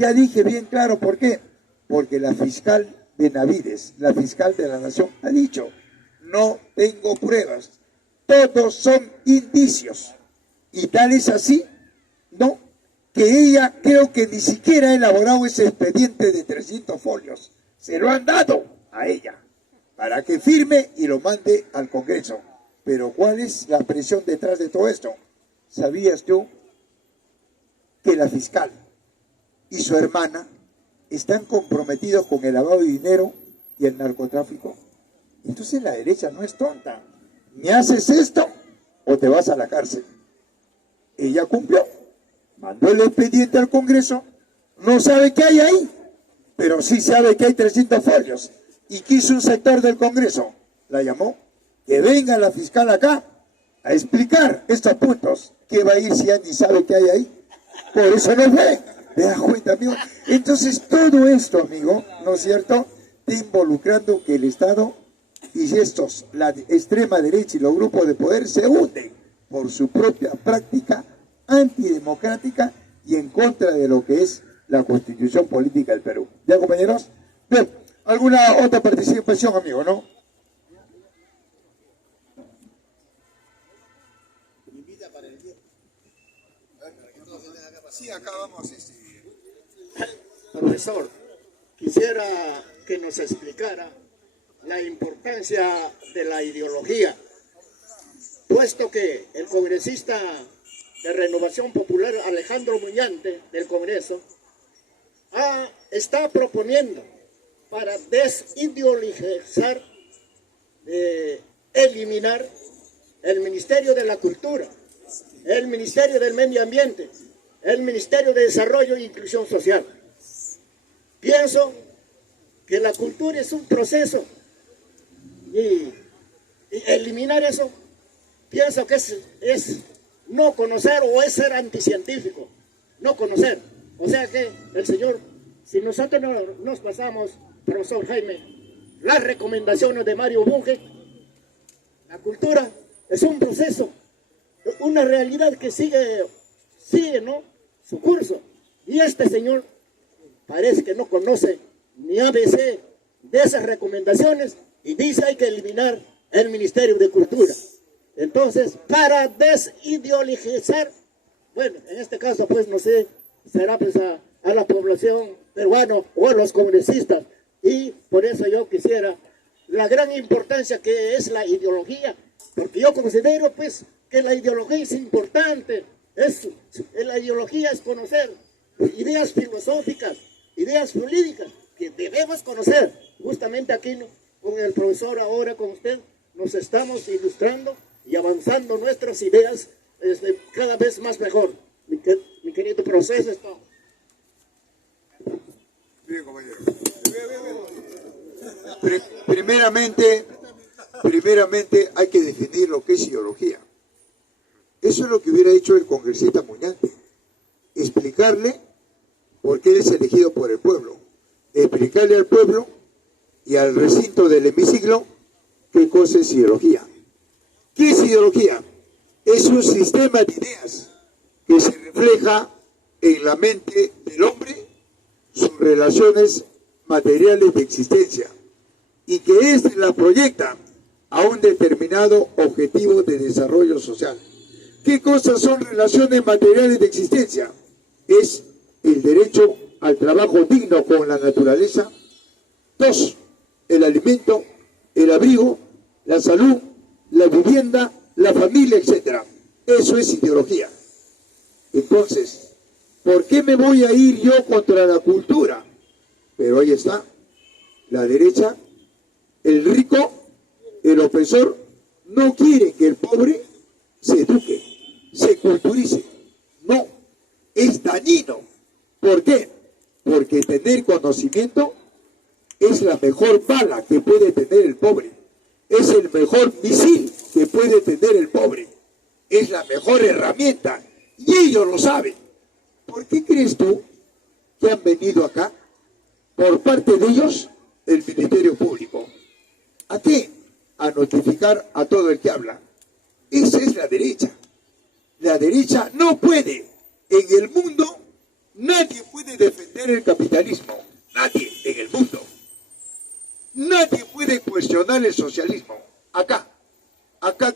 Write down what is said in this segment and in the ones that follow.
Ya dije bien claro por qué. Porque la fiscal Benavides, la fiscal de la Nación, ha dicho, no tengo pruebas, todos son indicios. Y tal es así, ¿no? Que ella creo que ni siquiera ha elaborado ese expediente de 300 folios. Se lo han dado a ella para que firme y lo mande al Congreso. Pero ¿cuál es la presión detrás de todo esto? ¿Sabías tú que la fiscal y su hermana están comprometidos con el lavado de dinero y el narcotráfico? Entonces la derecha no es tonta. Ni haces esto o te vas a la cárcel. Ella cumplió, mandó el expediente al Congreso, no sabe qué hay ahí, pero sí sabe que hay 300 folios. ¿Y qué hizo un sector del Congreso? La llamó, que venga la fiscal acá a explicar estos puntos. ¿Qué va a ir si ya ni sabe qué hay ahí? Por eso no fue. ¿Te das cuenta, amigo? Entonces todo esto, amigo, ¿no es cierto?, está involucrando que el Estado y estos, la extrema derecha y los grupos de poder se unen por su propia práctica antidemocrática y en contra de lo que es la Constitución política del Perú. ¿Ya, compañeros? Bien, ¿alguna otra participación, amigo, no? Sí, acá vamos. Profesor, quisiera que nos explicara la importancia de la ideología, puesto que el congresista de Renovación Popular, Alejandro Muñante, del Congreso, está proponiendo para desideologizar, eliminar el Ministerio de la Cultura, el Ministerio del Medio Ambiente, el Ministerio de Desarrollo e Inclusión Social. Pienso que la cultura es un proceso y eliminar eso, pienso que es no conocer o es ser anticientífico, no conocer. O sea que el señor, si nosotros nos pasamos, profesor Jaime, las recomendaciones de Mario Bunge, la cultura es un proceso, una realidad que sigue, ¿no?, su curso. Y este señor parece que no conoce ni ABC de esas recomendaciones y dice hay que eliminar el Ministerio de Cultura. Entonces, para desideologizar, bueno, en este caso, pues, no sé, será pues a la población peruana o a los congresistas. Y por eso yo quisiera la gran importancia que es la ideología, porque yo considero, pues, que la ideología es importante. La ideología es conocer ideas filosóficas, ideas políticas, que debemos conocer. Justamente aquí, con el profesor ahora, con usted, nos estamos ilustrando y avanzando nuestras ideas cada vez más mejor. Mi querido proceso está. Bien, compañero. Primeramente hay que definir lo que es ideología. Eso es lo que hubiera hecho el congresista Muñante. Explicarle por qué él es elegido por el pueblo. Explicarle al pueblo y al recinto del hemiciclo qué cosa es ideología. ¿Qué es ideología? Es un sistema de ideas que se refleja en la mente del hombre, sus relaciones materiales de existencia, y que éste la proyecta a un determinado objetivo de desarrollo social. ¿Qué cosas son relaciones materiales de existencia? Es el derecho al trabajo digno con la naturaleza. 2, el alimento, el abrigo, la salud, la vivienda, la familia, etc. Eso es ideología. Entonces, ¿por qué me voy a ir yo contra la cultura? Pero ahí está, la derecha, el rico, el opresor, no quiere que el pobre se eduque, se culturice. No, es dañino. ¿Por qué? Porque tener conocimiento es la mejor bala que puede tener el pobre. Es el mejor misil que puede tener el pobre. Es la mejor herramienta. Y ellos lo saben. ¿Por qué crees tú que han venido acá? Por parte de ellos, el Ministerio Público. ¿A qué? A notificar a todo el que habla. Esa es la derecha. La derecha no puede en el mundo Nadie puede defender el capitalismo. Nadie en el mundo. Nadie puede cuestionar el socialismo. Acá,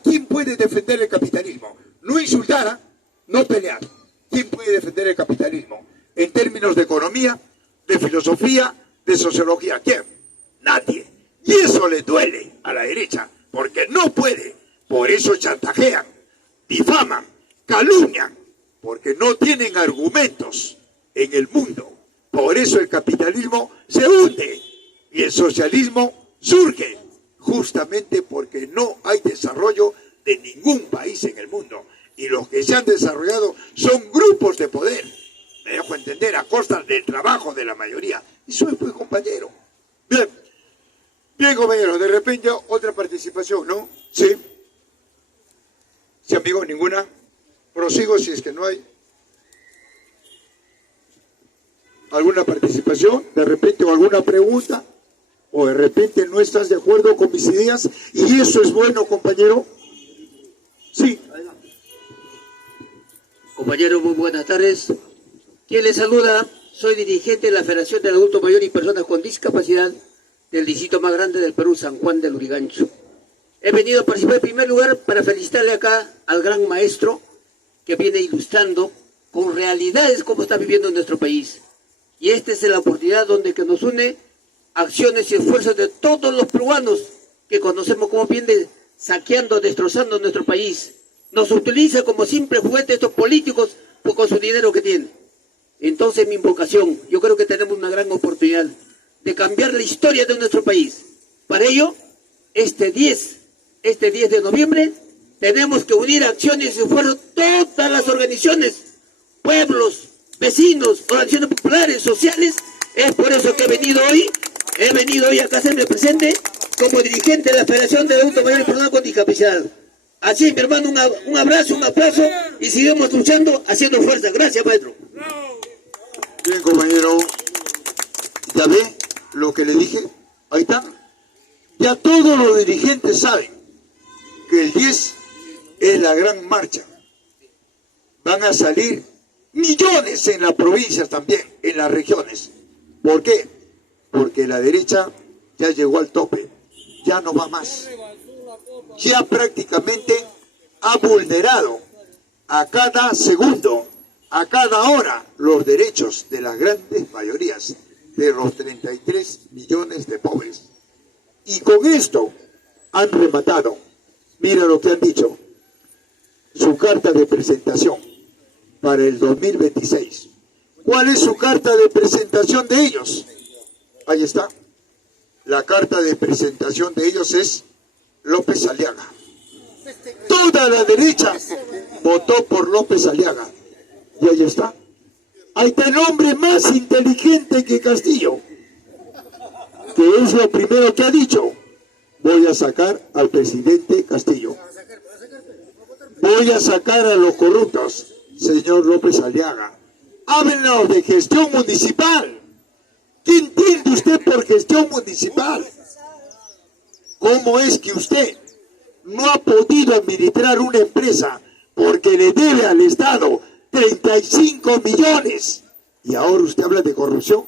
¿quién puede defender el capitalismo? No insultar, no pelear. ¿Quién puede defender el capitalismo? En términos de economía, de filosofía, de sociología. ¿Quién? Nadie. Y eso le duele a la derecha, porque no puede. Por eso chantajean, difaman, calumnian, porque no tienen argumentos en el mundo. Por eso el capitalismo se hunde y el socialismo surge, justamente porque no hay desarrollo de ningún país en el mundo. Y los que se han desarrollado son grupos de poder, me dejo entender, a costa del trabajo de la mayoría. Y soy pues compañero. Bien compañero, de repente otra participación, ¿no? Sí. Sí, amigo, ninguna. Prosigo si es que no hay. ¿Alguna participación? De repente, o alguna pregunta, o de repente no estás de acuerdo con mis ideas, y eso es bueno, compañero. Sí. Compañero, muy buenas tardes. Quien les saluda, soy dirigente de la Federación del Adulto Mayor y Personas con Discapacidad del distrito más grande del Perú, San Juan del Lurigancho. He venido a participar en primer lugar para felicitarle acá al gran maestro que viene ilustrando con realidades cómo está viviendo en nuestro país. Y esta es la oportunidad donde que nos une acciones y esfuerzos de todos los peruanos que conocemos cómo vienen saqueando, destrozando nuestro país. Nos utiliza como simple juguete estos políticos con su dinero que tienen. Entonces mi invocación, yo creo que tenemos una gran oportunidad de cambiar la historia de nuestro país. Para ello, este 10 de noviembre, tenemos que unir acciones y esfuerzos todas las organizaciones, pueblos, vecinos, organizaciones populares, sociales. Es por eso que he venido hoy acá a hacerme presente como dirigente de la Federación de Adultos Mayores y Personas con Discapacidad. Así, mi hermano, un abrazo, un aplauso y sigamos luchando, haciendo fuerza. Gracias, maestro. Bien, compañero. ¿Ya ve lo que le dije? Ahí está. Ya todos los dirigentes saben que el 10 es la gran marcha. Van a salir millones en las provincias también, en las regiones. ¿Por qué? Porque la derecha ya llegó al tope, ya no va más. Ya prácticamente ha vulnerado a cada segundo, a cada hora, los derechos de las grandes mayorías, de los 33 millones de pobres. Y con esto han rematado. Mira lo que han dicho. Su carta de presentación para el 2026. ¿Cuál es su carta de presentación de ellos? Ahí está. La carta de presentación de ellos es López Aliaga. Toda la derecha votó por López Aliaga. Y ahí está. Ahí está el hombre más inteligente que Castillo, que es lo primero que ha dicho. Voy a sacar al presidente Castillo. Voy a sacar a los corruptos, señor López Aliaga. Háblenos de gestión municipal. ¿Qué entiende usted por gestión municipal? ¿Cómo es que usted no ha podido administrar una empresa porque le debe al Estado 35 millones? Y ahora usted habla de corrupción.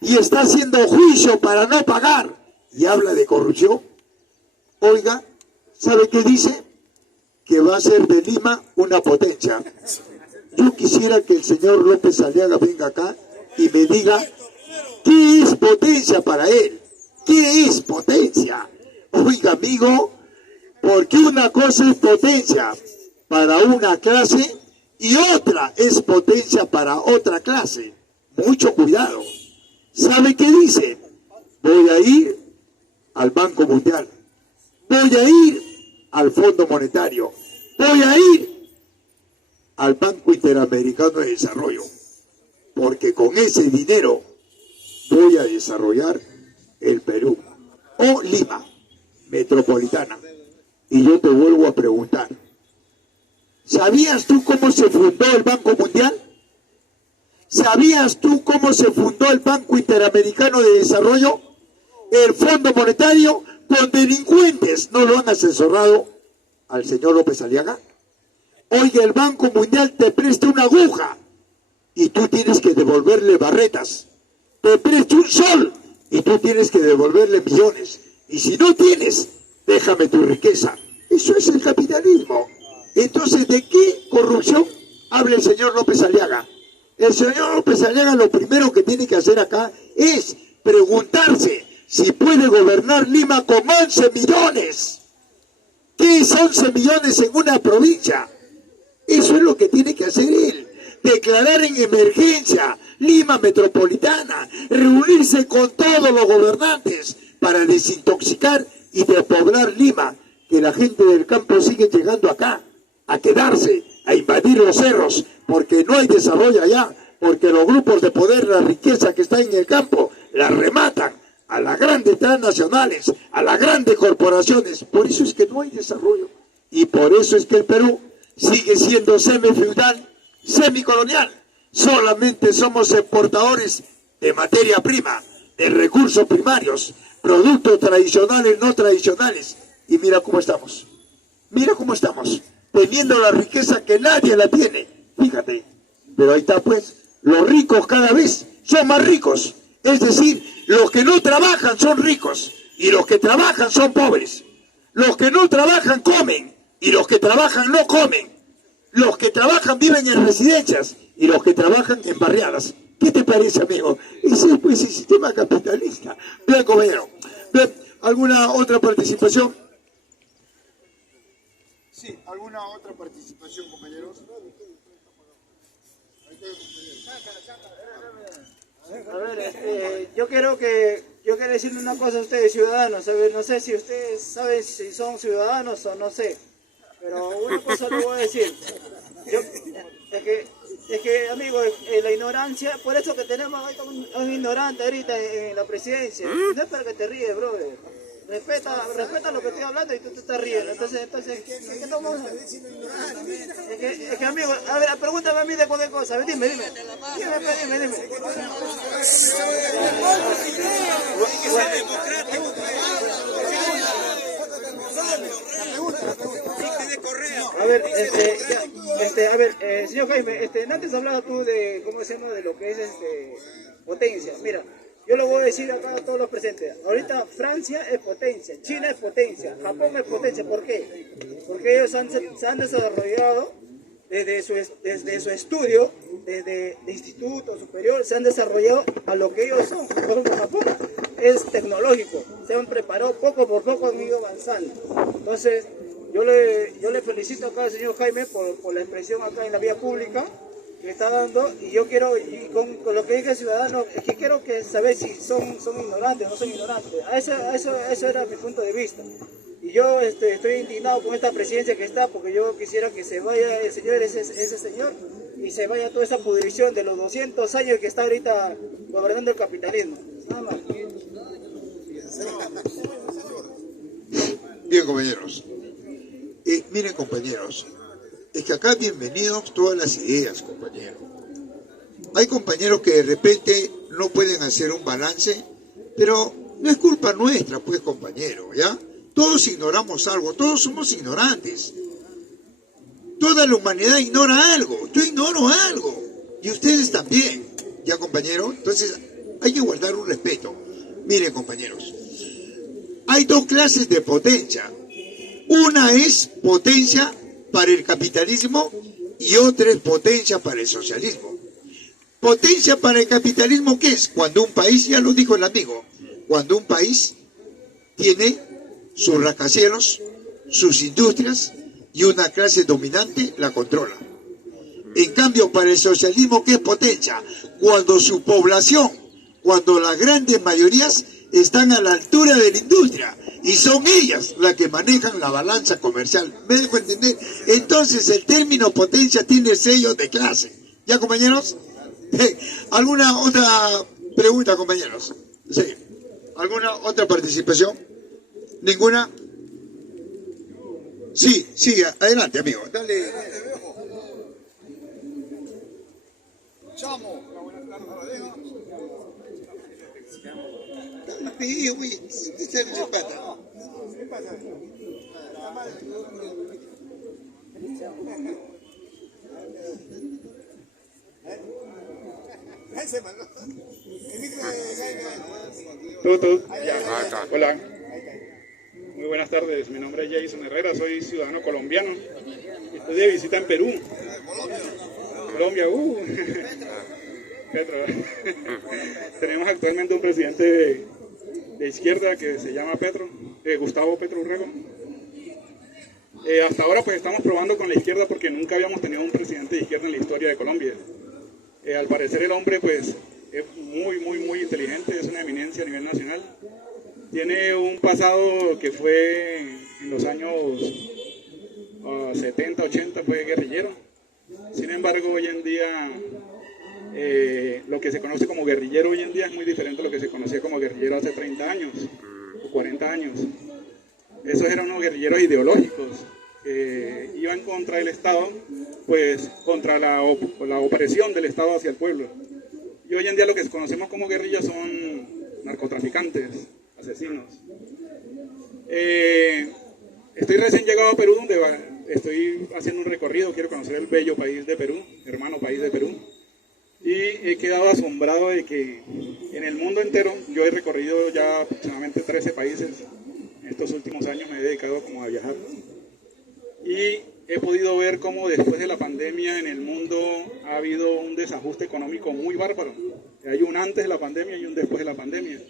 Y está haciendo juicio para no pagar. Y habla de corrupción. Oiga, ¿sabe qué dice? Que va a ser de Lima una potencia. Yo quisiera que el señor López Aliaga venga acá y me diga qué es potencia para él. ¿Qué es potencia? Oiga, amigo, porque una cosa es potencia para una clase y otra es potencia para otra clase. Mucho cuidado. ¿Sabe qué dice? Voy a ir al Banco Mundial. Voy a ir al Fondo Monetario. Voy a ir al Banco Interamericano de Desarrollo. Porque con ese dinero voy a desarrollar el Perú. O Lima, metropolitana. Y yo te vuelvo a preguntar. ¿Sabías tú cómo se fundó el Banco Mundial? ¿Sabías tú cómo se fundó el Banco Interamericano de Desarrollo? El Fondo Monetario, con delincuentes, ¿no lo han asesorado al señor López Aliaga? Oiga, el Banco Mundial te presta una aguja y tú tienes que devolverle barretas. Te presta un sol y tú tienes que devolverle millones. Y si no tienes, déjame tu riqueza. Eso es el capitalismo. Entonces, ¿de qué corrupción habla el señor López Aliaga? El señor López Aliaga lo primero que tiene que hacer acá es preguntarse si puede gobernar Lima con 11 millones. ¿Qué es 11 millones en una provincia? Eso es lo que tiene que hacer él. Declarar en emergencia Lima metropolitana, reunirse con todos los gobernantes para desintoxicar y despoblar Lima, que la gente del campo sigue llegando acá, a quedarse, a invadir los cerros, porque no hay desarrollo allá, porque los grupos de poder, la riqueza que está en el campo, la rematan a las grandes transnacionales, a las grandes corporaciones. Por eso es que no hay desarrollo. Y por eso es que el Perú sigue siendo semifeudal, semicolonial. Solamente somos exportadores de materia prima, de recursos primarios, productos tradicionales, no tradicionales. Y mira cómo estamos. Mira cómo estamos, teniendo la riqueza que nadie la tiene. Fíjate. Pero ahí está pues, los ricos cada vez son más ricos. Es decir, los que no trabajan son ricos y los que trabajan son pobres. Los que no trabajan comen y los que trabajan no comen. Los que trabajan viven en residencias y los que trabajan en barriadas. ¿Qué te parece, amigo? Ese es pues el sistema capitalista. Bien, compañero. Bien, ¿alguna otra participación? Sí, ¿alguna otra participación, compañeros? A ver, yo quiero decirle una cosa a ustedes, ciudadanos. A ver, no sé si ustedes saben si son ciudadanos o no sé, pero una cosa les voy a decir. Es que, amigo, la ignorancia, por eso que tenemos un ignorante ahorita en la presidencia. No es para que te ríes, brother. Respeta lo que estoy hablando y tú te estás riendo. Entonces, ¿qué estamos hablando? Es que, amigo, a ver, pregúntame a mí de cualquier cosa. A ver, dime. Dime. A ver, señor Jaime, antes hablabas tú de, ¿cómo se llama?, de lo que es potencia. Mira, yo lo voy a decir acá a todos los presentes. Ahorita Francia es potencia, China es potencia, Japón es potencia. ¿Por qué? Porque ellos se han desarrollado desde su estudio, desde el instituto superior, se han desarrollado a lo que ellos son. Por ejemplo, Japón es tecnológico, se han preparado poco por poco, han ido avanzando. Entonces, yo le felicito acá al señor Jaime por la expresión acá en la vía pública que está dando, y yo quiero, y con lo que dije ciudadano, es que quiero que saber si son ignorantes o no son ignorantes. Eso era mi punto de vista. Y yo estoy indignado con esta presidencia que está, porque yo quisiera que se vaya el señor, ese señor, y se vaya toda esa pudrición de los 200 años que está ahorita gobernando el capitalismo. Nada más. Bien, compañeros. Miren, compañeros, es que acá bienvenidos todas las ideas, compañeros. Hay compañeros que de repente no pueden hacer un balance, pero no es culpa nuestra, pues, compañeros, ¿ya? Todos ignoramos algo, todos somos ignorantes. Toda la humanidad ignora algo, yo ignoro algo, y ustedes también, ¿ya, compañeros? Entonces, hay que guardar un respeto. Miren, compañeros, hay dos clases de potencia. Una es potencia para el capitalismo y otra es potencia para el socialismo. Potencia para el capitalismo, ¿qué es? Cuando un país, ya lo dijo el amigo, cuando un país tiene sus rascacielos, sus industrias y una clase dominante la controla. En cambio, para el socialismo, ¿qué es potencia? Cuando su población, cuando las grandes mayorías están a la altura de la industria y son ellas las que manejan la balanza comercial. ¿Me dejo entender? Entonces el término potencia tiene sello de clase. ¿Ya, compañeros? ¿Alguna otra pregunta, compañeros? Sí. ¿Alguna otra participación? ¿Ninguna? Sí, adelante, amigo. Dale. Chamo. Todo. Ya. Hola. Muy buenas tardes. Mi nombre es Jason Herrera, soy ciudadano colombiano. Estoy de visita en Perú. Colombia, Petro. Tenemos actualmente un presidente de izquierda que se llama Gustavo Petro Urrego. Hasta ahora pues estamos probando con la izquierda porque nunca habíamos tenido un presidente de izquierda en la historia de Colombia. Al parecer el hombre pues es muy inteligente, es una eminencia a nivel nacional. Tiene un pasado que fue en los años 70, 80, fue guerrillero. Sin embargo, hoy en día lo que se conoce como guerrillero hoy en día es muy diferente a lo que se conocía como guerrillero hace 30 años o 40 años. Esos eran unos guerrilleros ideológicos que iban contra el Estado, pues contra la opresión del Estado hacia el pueblo. Y hoy en día lo que conocemos como guerrillas son narcotraficantes, asesinos. Estoy recién llegado a Perú, donde estoy haciendo un recorrido, quiero conocer el bello país de Perú, hermano país de Perú. Y he quedado asombrado de que en el mundo entero, yo he recorrido ya aproximadamente 13 países. En estos últimos años me he dedicado como a viajar. Y he podido ver cómo después de la pandemia en el mundo ha habido un desajuste económico muy bárbaro. Hay un antes de la pandemia y un después de la pandemia.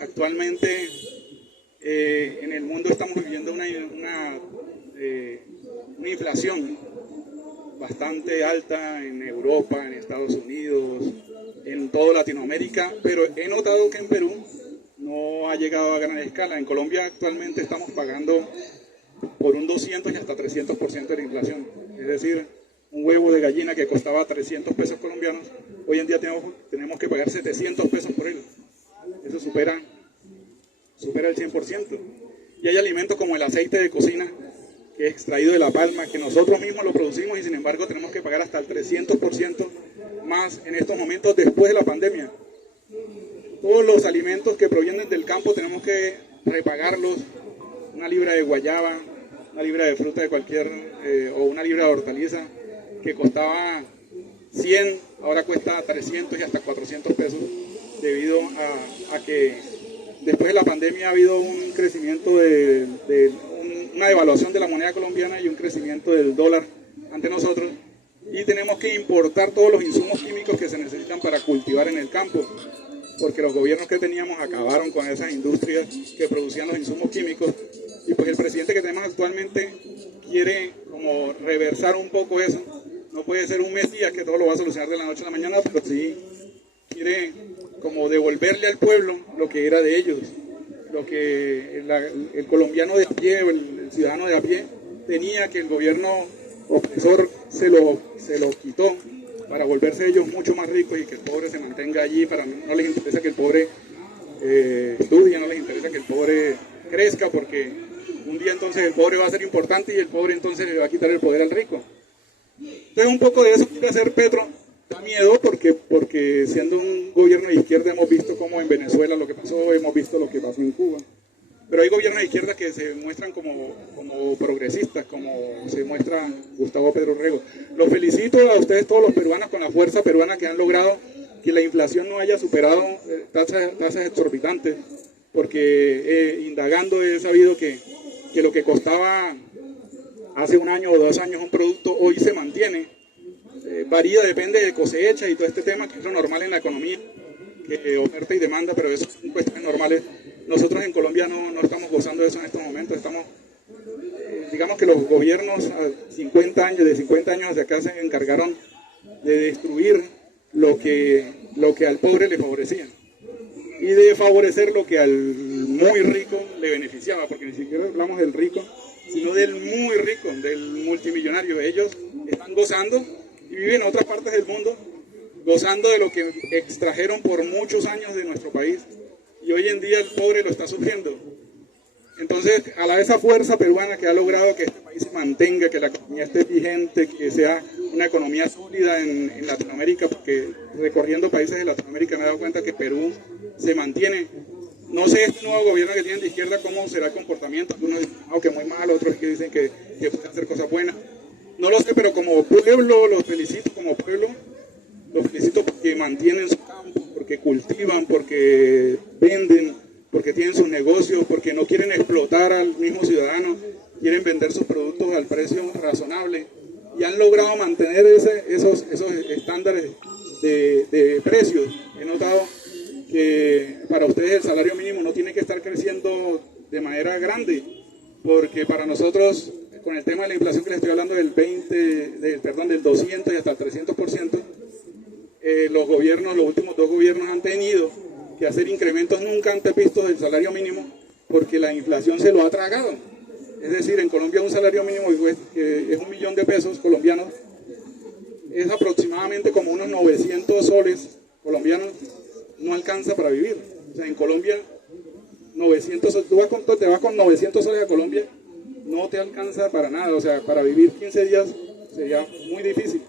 Actualmente en el mundo estamos viviendo una inflación bastante alta en Europa, en Estados Unidos, en toda Latinoamérica, pero he notado que en Perú no ha llegado a gran escala. En Colombia actualmente estamos pagando por un 200 y hasta 300% de la inflación. Es decir, un huevo de gallina que costaba 300 pesos colombianos, hoy en día tenemos que pagar 700 pesos por él. Eso supera el 100%. Y hay alimentos como el aceite de cocina, que es extraído de la palma, que nosotros mismos lo producimos y sin embargo tenemos que pagar hasta el 300% más en estos momentos después de la pandemia. Todos los alimentos que provienen del campo tenemos que repagarlos. Una libra de guayaba, una libra de fruta de cualquier, o una libra de hortaliza que costaba 100, ahora cuesta 300 y hasta 400 pesos debido a que después de la pandemia ha habido un crecimiento una devaluación de la moneda colombiana y un crecimiento del dólar ante nosotros, y tenemos que importar todos los insumos químicos que se necesitan para cultivar en el campo, porque los gobiernos que teníamos acabaron con esas industrias que producían los insumos químicos, y pues el presidente que tenemos actualmente quiere como reversar un poco eso. No puede ser un mesías que todo lo va a solucionar de la noche a la mañana, pero sí quiere como devolverle al pueblo lo que era de ellos, lo que el colombiano de a pie o el ciudadano de a pie tenía, que el gobierno opresor se lo quitó para volverse ellos mucho más ricos y que el pobre se mantenga allí. No les interesa que el pobre estudie, no les interesa que el pobre crezca, porque un día entonces el pobre va a ser importante y el pobre entonces le va a quitar el poder al rico. Entonces un poco de eso quiere hacer Petro. Da miedo porque siendo un gobierno de izquierda hemos visto como en Venezuela lo que pasó, hemos visto lo que pasó en Cuba. Pero hay gobiernos de izquierda que se muestran como progresistas, como se muestra Gustavo Petro Urrego. Los felicito a ustedes todos los peruanos con la fuerza peruana que han logrado que la inflación no haya superado tasas exorbitantes, porque indagando he sabido que lo que costaba hace un año o 2 años un producto hoy se mantiene. Varía, depende de cosecha y todo este tema, que es lo normal en la economía, que oferta y demanda, pero eso son cuestiones normales. Nosotros en Colombia no estamos gozando de eso en estos momentos. Digamos que los gobiernos de 50 años hacia acá se encargaron de destruir lo que al pobre le favorecía y de favorecer lo que al muy rico le beneficiaba, porque ni siquiera hablamos del rico, sino del muy rico, del multimillonario. Ellos están gozando y viven en otras partes del mundo gozando de lo que extrajeron por muchos años de nuestro país, y hoy en día el pobre lo está sufriendo. Entonces, a esa fuerza peruana que ha logrado que este país se mantenga, que la economía esté vigente, que sea una economía sólida en Latinoamérica, porque recorriendo países de Latinoamérica me he dado cuenta que Perú se mantiene. No sé este nuevo gobierno que tienen de izquierda cómo será el comportamiento. Algunos dicen que muy mal, otros que dicen que pueden hacer cosas buenas. No lo sé, pero como pueblo, los felicito como pueblo, Los felicito porque mantienen su campo, porque cultivan, porque venden, porque tienen sus negocios, porque no quieren explotar al mismo ciudadano, quieren vender sus productos al precio razonable y han logrado mantener esos estándares de precios. He notado que para ustedes el salario mínimo no tiene que estar creciendo de manera grande, porque para nosotros, con el tema de la inflación que les estoy hablando del 200 y hasta el 300%, los últimos 2 gobiernos han tenido que hacer incrementos nunca antes vistos del salario mínimo porque la inflación se lo ha tragado. Es decir, en Colombia un salario mínimo que es 1 millón de pesos colombianos es aproximadamente como unos 900 soles colombianos, no alcanza para vivir. O sea, en Colombia 900, te vas con 900 soles a Colombia, no te alcanza para nada. O sea, para vivir 15 días sería muy difícil.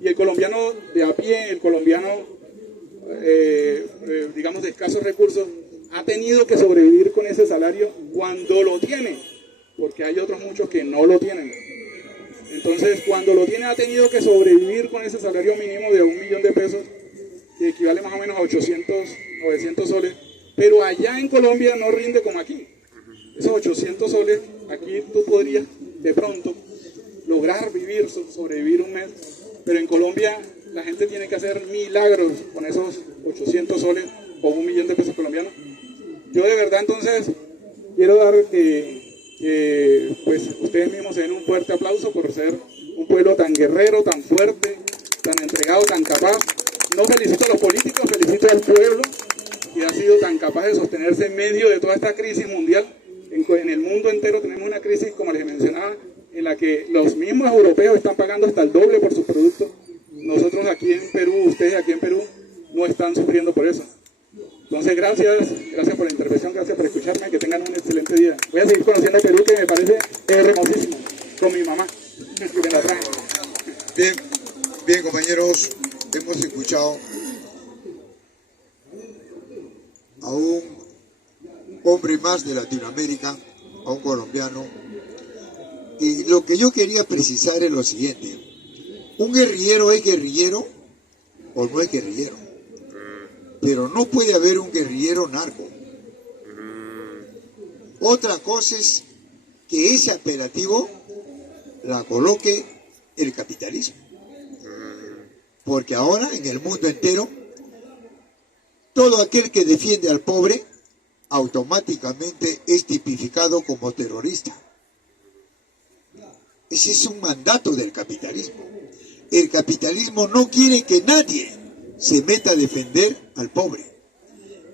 Y el colombiano de a pie, el colombiano, digamos, de escasos recursos, ha tenido que sobrevivir con ese salario cuando lo tiene, porque hay otros muchos que no lo tienen. Entonces, cuando lo tiene, ha tenido que sobrevivir con ese salario mínimo de 1 millón de pesos, que equivale más o menos a 800, 900 soles, pero allá en Colombia no rinde como aquí. Esos 800 soles, aquí tú podrías de pronto lograr vivir, sobrevivir un mes, pero en Colombia la gente tiene que hacer milagros con esos 800 soles o 1 millón de pesos colombianos. Yo de verdad entonces quiero dar pues ustedes mismos se den un fuerte aplauso por ser un pueblo tan guerrero, tan fuerte, tan entregado, tan capaz. No felicito a los políticos, felicito al pueblo que ha sido tan capaz de sostenerse en medio de toda esta crisis mundial. En el mundo entero tenemos una crisis, como les mencionaba, en la que los mismos europeos están pagando hasta el doble por sus productos. Nosotros aquí en Perú, ustedes aquí en Perú, no están sufriendo por eso. Entonces, gracias por la intervención, gracias por escucharme, que tengan un excelente día. Voy a seguir conociendo Perú, que me parece hermosísimo, con mi mamá, que me la trae. Bien, compañeros, hemos escuchado a un hombre más de Latinoamérica, a un colombiano, y lo que yo quería precisar es lo siguiente: un guerrillero es guerrillero o no es guerrillero, pero no puede haber un guerrillero narco. Otra cosa es que ese apelativo la coloque el capitalismo, porque ahora en el mundo entero todo aquel que defiende al pobre automáticamente es tipificado como terrorista. Ese es un mandato del capitalismo. El capitalismo no quiere que nadie se meta a defender al pobre,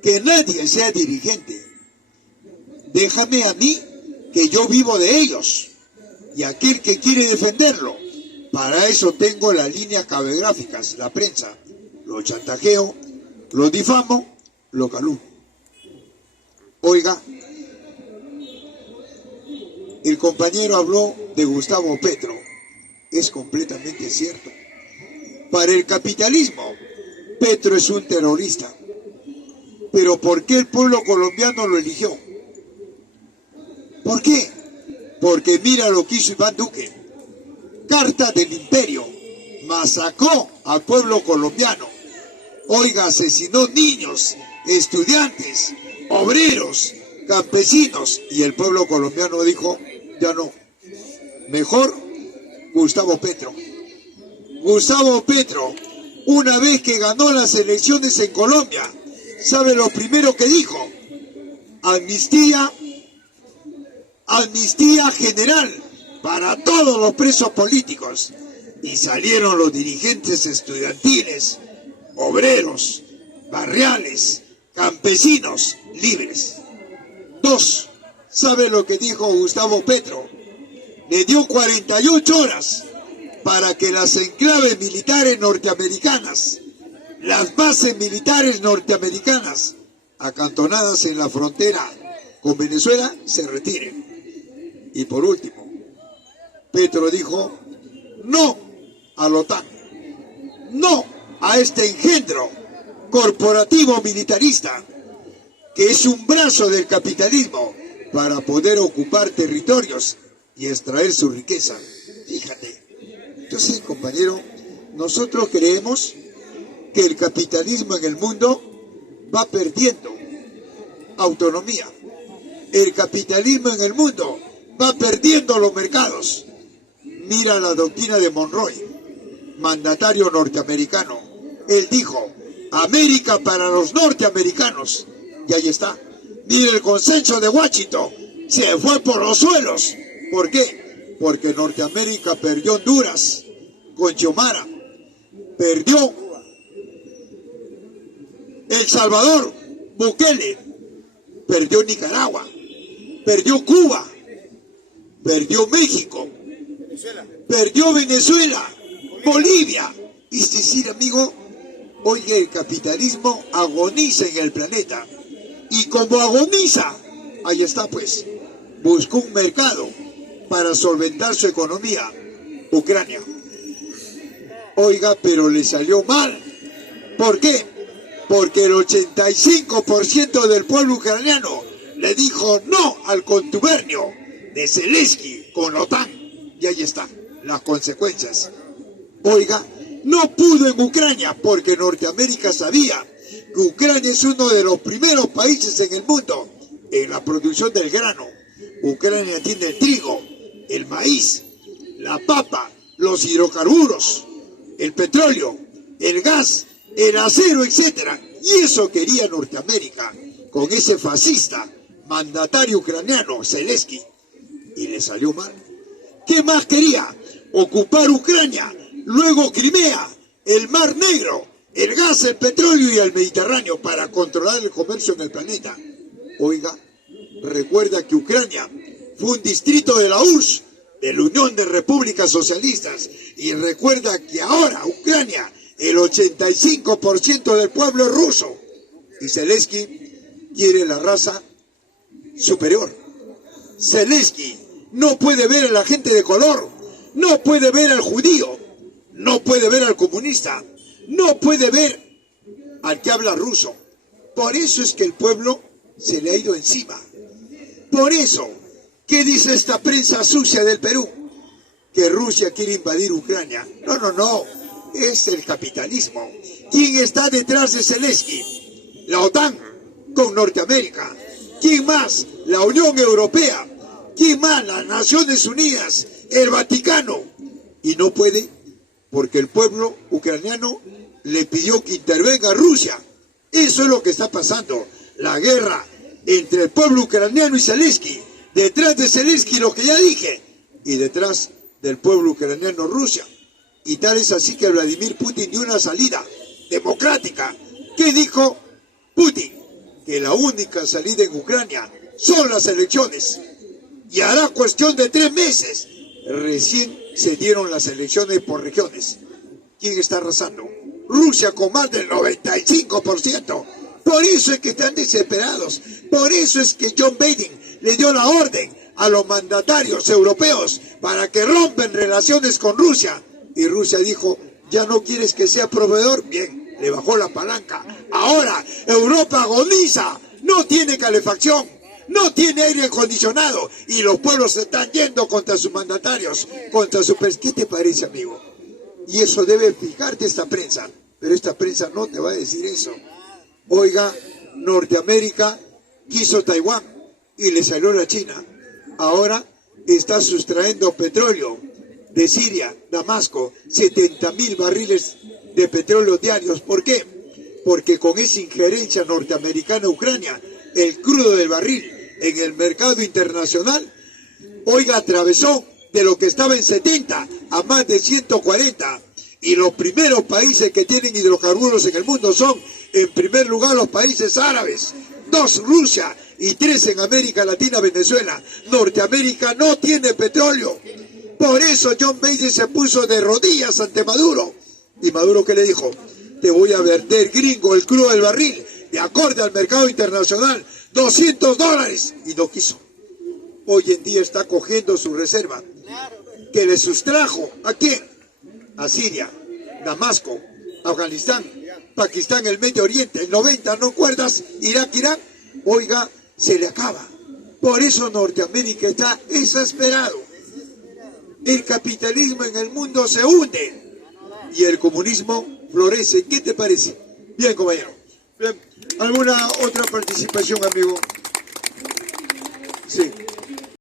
que nadie sea dirigente. Déjame a mí, que yo vivo de ellos, y aquel que quiere defenderlo, para eso tengo las líneas cabegráficas, la prensa, lo chantajeo, lo difamo, lo calumnio. Oiga, el compañero habló de Gustavo Petro, es completamente cierto. Para el capitalismo, Petro es un terrorista. Pero ¿por qué el pueblo colombiano lo eligió? ¿Por qué? Porque mira lo que hizo Iván Duque. Carta del Imperio, masacró al pueblo colombiano. Oiga, asesinó niños, estudiantes, obreros, campesinos, y el pueblo colombiano dijo, ya no, mejor Gustavo Petro. Gustavo Petro, una vez que ganó las elecciones en Colombia, ¿sabe lo primero que dijo? Amnistía general para todos los presos políticos. Y salieron los dirigentes estudiantiles, obreros, barriales, campesinos libres. 2. ¿Sabe lo que dijo Gustavo Petro? Le dio 48 horas para que las enclaves militares norteamericanas, las bases militares norteamericanas acantonadas en la frontera con Venezuela, se retiren. Y por último, Petro dijo no a la OTAN, no a este engendro corporativo militarista que es un brazo del capitalismo para poder ocupar territorios y extraer su riqueza. Fíjate. Entonces, compañero, nosotros creemos que el capitalismo en el mundo va perdiendo autonomía. El capitalismo en el mundo va perdiendo los mercados. Mira la doctrina de Monroe, mandatario norteamericano. Él dijo, América para los norteamericanos. Y ahí está. Mira el consenso de Washington. Se fue por los suelos. ¿Por qué? Porque Norteamérica perdió Honduras con Xiomara. Perdió El Salvador, Bukele. Perdió Nicaragua. Perdió Cuba. Perdió México. Perdió Venezuela. Bolivia. Es decir, amigo, hoy el capitalismo agoniza en el planeta. Y como agoniza, ahí está pues, buscó un mercado para solventar su economía, Ucrania. Oiga, pero le salió mal. ¿Por qué? Porque el 85% del pueblo ucraniano le dijo no al contubernio de Zelensky con la OTAN. Y ahí están las consecuencias. Oiga, no pudo en Ucrania porque Norteamérica sabía que Ucrania es uno de los primeros países en el mundo en la producción del grano. Ucrania tiene el trigo, el maíz, la papa, los hidrocarburos, el petróleo, el gas, el acero, etc. Y eso quería Norteamérica con ese fascista mandatario ucraniano, Zelensky. Y le salió mal. ¿Qué más quería? Ocupar Ucrania, luego Crimea, el Mar Negro, el gas, el petróleo y el Mediterráneo para controlar el comercio en el planeta. Oiga, recuerda que Ucrania fue un distrito de la URSS, de la Unión de Repúblicas Socialistas, y recuerda que ahora Ucrania, el 85% del pueblo es ruso, y Zelensky quiere la raza superior. Zelensky no puede ver a la gente de color, no puede ver al judío, no puede ver al comunista, no puede ver al que habla ruso. Por eso es que el pueblo se le ha ido encima. Por eso, ¿qué dice esta prensa sucia del Perú? Que Rusia quiere invadir Ucrania. No, no, no. Es el capitalismo. ¿Quién está detrás de Zelensky? La OTAN con Norteamérica. ¿Quién más? La Unión Europea. ¿Quién más? Las Naciones Unidas. El Vaticano. Y no puede porque el pueblo ucraniano le pidió que intervenga Rusia. Eso es lo que está pasando. La guerra entre el pueblo ucraniano y Zelensky. Detrás de Zelensky lo que ya dije. Y detrás del pueblo ucraniano Rusia. Y tal es así que Vladimir Putin dio una salida democrática. ¿Qué dijo Putin? Que la única salida en Ucrania son las elecciones. Y hará cuestión de 3 meses. Recién se dieron las elecciones por regiones. ¿Quién está arrasando? Rusia con más del 95%. Por eso es que están desesperados. Por eso es que John Biden le dio la orden a los mandatarios europeos para que rompen relaciones con Rusia. Y Rusia dijo, ¿ya no quieres que sea proveedor? Bien, le bajó la palanca. Ahora Europa agoniza, no tiene calefacción, no tiene aire acondicionado y los pueblos se están yendo contra sus mandatarios, contra su... ¿Qué te parece, amigo? Y eso debe fijarte esta prensa, pero esta prensa no te va a decir eso. Oiga, Norteamérica quiso Taiwán y le salió la China. Ahora está sustrayendo petróleo de Siria, Damasco, 70.000 barriles de petróleo diarios. ¿Por qué? Porque con esa injerencia norteamericana en Ucrania, el crudo del barril en el mercado internacional, oiga, atravesó de lo que estaba en 70 a más de 140. Y los primeros países que tienen hidrocarburos en el mundo son, en primer lugar, los países árabes, 2 Rusia y 3 en América Latina, Venezuela. Norteamérica no tiene petróleo. Por eso John Biden se puso de rodillas ante Maduro. ¿Y Maduro qué le dijo? Te voy a vender, gringo, el crudo del barril, de acorde al mercado internacional, $200. Y no quiso. Hoy en día está cogiendo su reserva, que le sustrajo, ¿a quién? A Siria, Damasco, Afganistán, Pakistán, el Medio Oriente, el 90, ¿no acuerdas? Irak, Irán. Oiga, se le acaba. Por eso Norteamérica está desesperado. El capitalismo en el mundo se hunde y el comunismo florece. ¿Qué te parece? Bien, compañero. Bien. ¿Alguna otra participación, amigo? Sí.